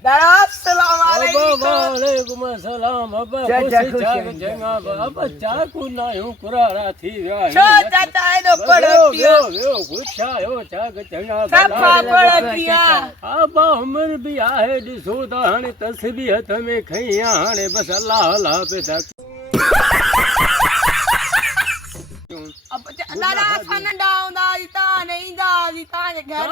अस्सलाम वालेकुम। वालेकुम अस्सलाम। अबा खुशी जाग जंगा अबा चाकू ना यूं कुरारा थी रहा छो चाचा है तो पड़ोतिया यो गुच्छा यो जाग जंगा सफा पड़ोतिया अबा उम्र भी आहे दिसो दा हणे तस्बीह हथ में खईया हणे बस अल्लाह अल्लाह पे तक अब दादा सन डाउंदा इता नहीं दा इता ने घर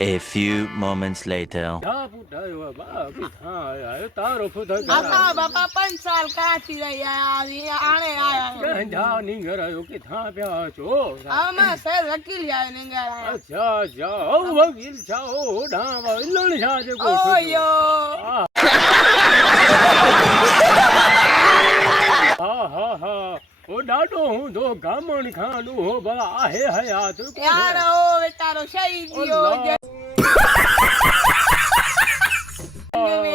A few moments later. धा पुटायो अबा किथा आयो तारो फुदा बाबा बाबा 5 साल कराची रही आया आने आया कंधा निंगर आयो किथा प्या छो हम से वकील आया निंगर आया अच्छा जाओ वकील जाओ ढावा इलन छा जे को ओ यो हा ओ डाडो हूं दो गामण खानू हो भला आहे हयात यार ओ बेचारो शहीद हो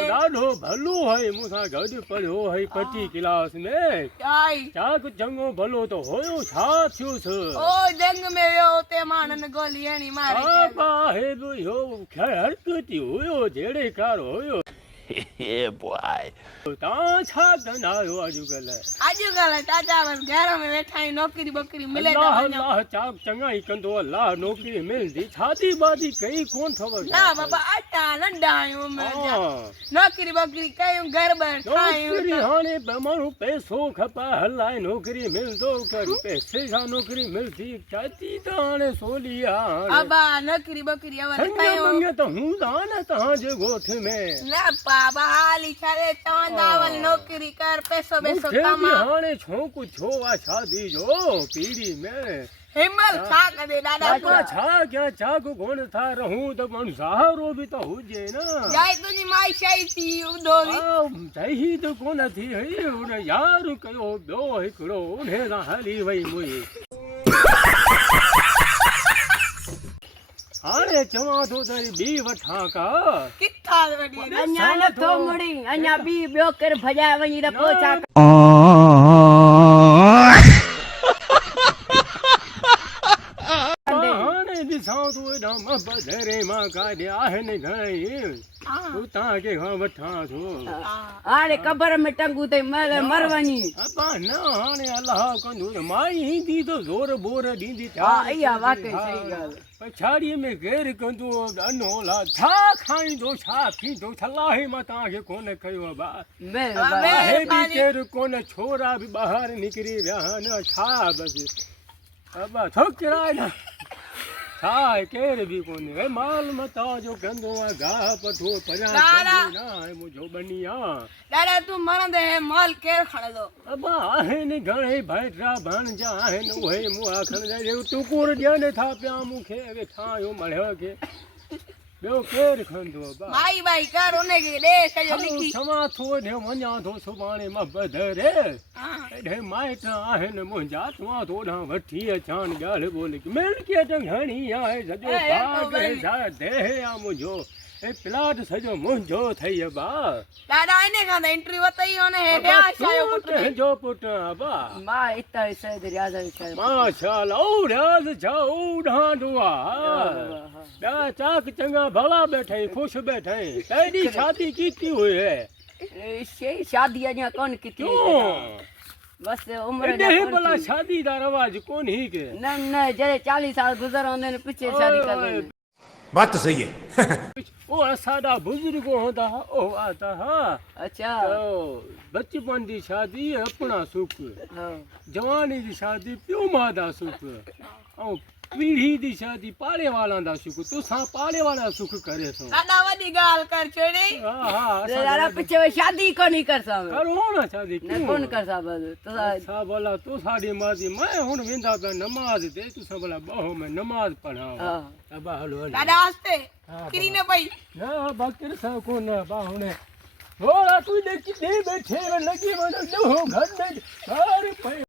डाडो भलो है मुसा गड पढ़ो है पटी क्लास में आई चाक चंगो भलो तो होयो छा थियो छ ओ जंग में वियो ते मानन गोली हणी मारी बा हे बो यो हरकती होयो जेड़े कार होयो Yeah, boy. ता छा गनायो आजुकल चाचा बस घर में बैठा ही नौकरी बकरी मिले तो अल्लाह अल्लाह चाक चंगा ही कंदो अल्लाह नौकरी मिलदी छाती बादी कई कोन थव ना बाबा आटा नंढा आयो मैं नौकरी बकरी कयूं घर बैठायूं नौकरी हाने माण्हू पैसो खपा हलाए नौकरी मिलदो कर पैसे सां नौकरी मिलदी चाची त हाणे सोली आ अबा नौकरी बकरी अवर संग कयूं मंगे त हूंदा न तहां जे गोठ में ना बाबा हाली छरे तवंदावल नौकरी कर पैसो बेसो मूंखे बि कमा हाणे छोकु छो आ शादी जो पीढ़ी में हिम्मत छा करे दादा छा छा क्या चाकू कोन था रहूं त माण्हू सहारो बि त हुजे न जाए तुझी माई शही थी उडोरी सही त कोन थी हई उन यार कयो ॿियो हिकिड़ो उन सां हली वई मुई हाणे चवां थो त ॿी वठां का किथा वडी अञा नथो मुड़ी अञा बि ॿियो केरु भॼाए वञी त पोइ छा हाणे ॾिसां थो एॾा मबधरे मां काॾे आहिनि घणेई तव्हांखे खां वठां थो हाणे कबर में टंगू ते मर वञी अबा न हाणे अलाह कंदो त माई ईंदी त ज़ोर बोर ॾींदी हा इहा वाकई सही ॻाल्हि पछाड़ीअ में केरु कंदो अनोला छा खाईंदो छा थींदो छलाहे मां तव्हांखे कोन कयो बा केरु कोन छोरा बि ॿाहिरि निकिरी विया आहिनि छा बसि अबा छोकिरा न छा केरु बि कोन्हे माल मता जो गंदो आहे गाह पठो परियां न आहे मुंहिंजो बनिया दादा तू मरंदे है माल केर खणदो अबा आहिनि घणेई भाइटा भाणजा आहिनि उहे मूं आखण टुकुर ॾियनि था पिया मूंखे वेठा आहियूं मढ़ियो खे ॿियो केरु खणंदो बा माई बाई कर उनखे ॾे सॼो लिखी क्षमा थो ॾे वञा थो सुभाणे मां बधरे एॾे माइट आहिनि मुंहिंजा तव्हां थो ओॾां वठी अचां ॻाल्हि ॿोली मिल्कियत घणी आहे सॼो बाग आहे देह आहे मुंहिंजो ऐं प्लाट सॼो मुंहिंजो अथई बा दादा इने खां त एंट्री वतई हुन हेठे आशायो पुट तुंहिंजो पुटु बा मां हितां सैद रियाज़ माशाअल्लाह ओ रियाज़ छा ओ ढांडो आहे ॿिया चाक चङा भला बैठई ख़ुशि बैठई तेरी शादी कीती हुई है शादी अञा कोन की थी बस उम्र भला शादी दा रवाज कोन ही के न जॾहिं 40 साल गुज़र वञनि ने पीछे शादी कर लेनी बात तो सही है ओ असाडा बुजुर्ग होंदा ओ आता हा अच्छा तो बचपन दी शादी अपना सुख जवानी दी शादी प्यो मां दा सुख और पीढ़ी दी शादी पाले वाला दा सुख तुसा पाले वाला सुख करे सो दादा वडी गाल कर छोड़ी हां दादा पीछे शादी कोनी कर सा करो ना शादी न कोन कर सा तो सा बोला तो साडी माजी मैं हुन विंदा पे नमाज दे तुसा बोला बहु में नमाज पढ़ा अब हलो दादा आस्ते किरी न पई ना बाकर सा कोन बा हुने बोला तू देखी दे बैठे लगी मन दो घर में सारे पे